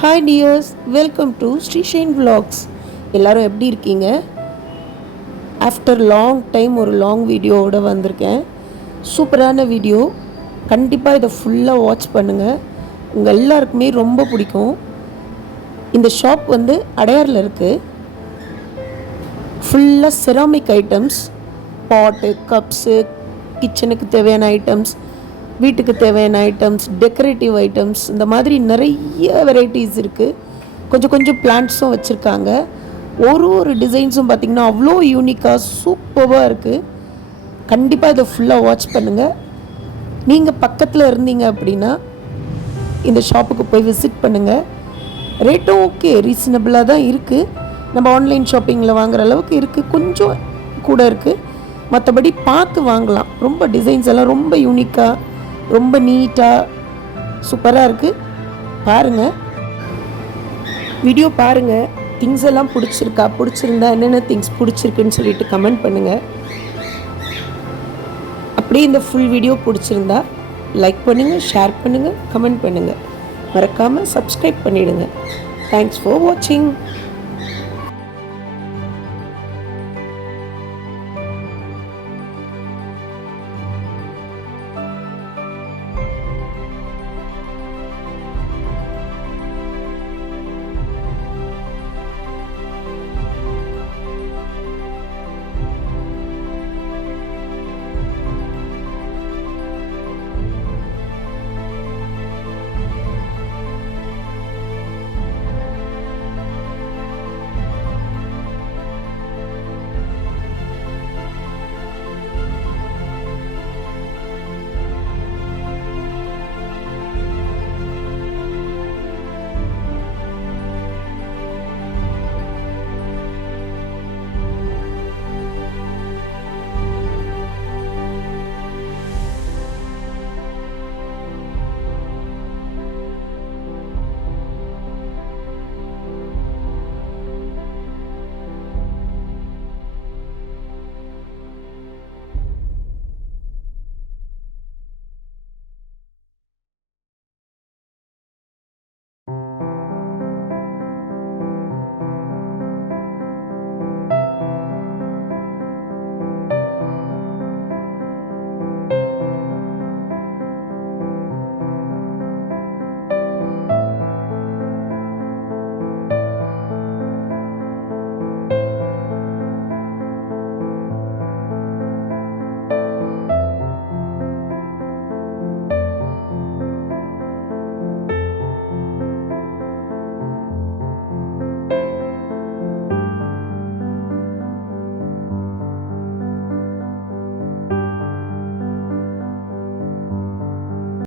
Hi dears, welcome to Shrishine vlogs. எல்லோரும் எப்படி இருக்கீங்க? ஆஃப்டர் லாங் டைம் ஒரு லாங் வீடியோவோட வந்திருக்கேன். சூப்பரான வீடியோ. கண்டிப்பாக இதை ஃபுல்லாக வாட்ச் பண்ணுங்கள். உங்கள் எல்லாருக்குமே ரொம்ப பிடிக்கும். இந்த ஷாப் வந்து அடையாரில் இருக்குது. ஃபுல்லாக செராமிக் ஐட்டம்ஸ், பாட்டு, கப்ஸு, கிச்சனுக்கு தேவையான ஐட்டம்ஸ், வீட்டுக்கு தேவையான ஐட்டம்ஸ், டெக்கரேட்டிவ் ஐட்டம்ஸ், இந்த மாதிரி நிறைய வெரைட்டிஸ் இருக்குது. கொஞ்சம் கொஞ்சம் பிளான்ட்ஸும் வச்சுருக்காங்க. ஒரு டிசைன்ஸும் பார்த்திங்கன்னா அவ்வளோ யூனிக்காக சூப்பராக இருக்குது. கண்டிப்பாக இதை ஃபுல்லாக வாட்ச் பண்ணுங்கள். நீங்கள் பக்கத்தில் இருந்தீங்க அப்படின்னா இந்த ஷாப்புக்கு போய் விசிட் பண்ணுங்கள். ரேட்டும் ஓகே, ரீசனபிளாக தான் இருக்குது. நம்ம ஆன்லைன் ஷாப்பிங்கில் வாங்குகிற அளவுக்கு இருக்குது, கொஞ்சம் கூட இருக்குது. மற்றபடி பார்த்து வாங்கலாம். ரொம்ப டிசைன்ஸ் எல்லாம் ரொம்ப யூனிக்காக, ரொம்ப நீட்டாக சூப்பராக இருக்குது. பாருங்கள், வீடியோ பாருங்கள். திங்ஸ் எல்லாம் பிடிச்சிருந்தா என்னென்ன திங்ஸ் பிடிச்சிருக்குன்னு சொல்லிட்டு கமெண்ட் பண்ணுங்கள். அப்படியே இந்த ஃபுல் வீடியோ பிடிச்சிருந்தா லைக் பண்ணுங்கள், ஷேர் பண்ணுங்கள், கமெண்ட் பண்ணுங்கள். மறக்காமல் சப்ஸ்கிரைப் பண்ணிவிடுங்க. தேங்க்ஸ் ஃபார் வாட்சிங்.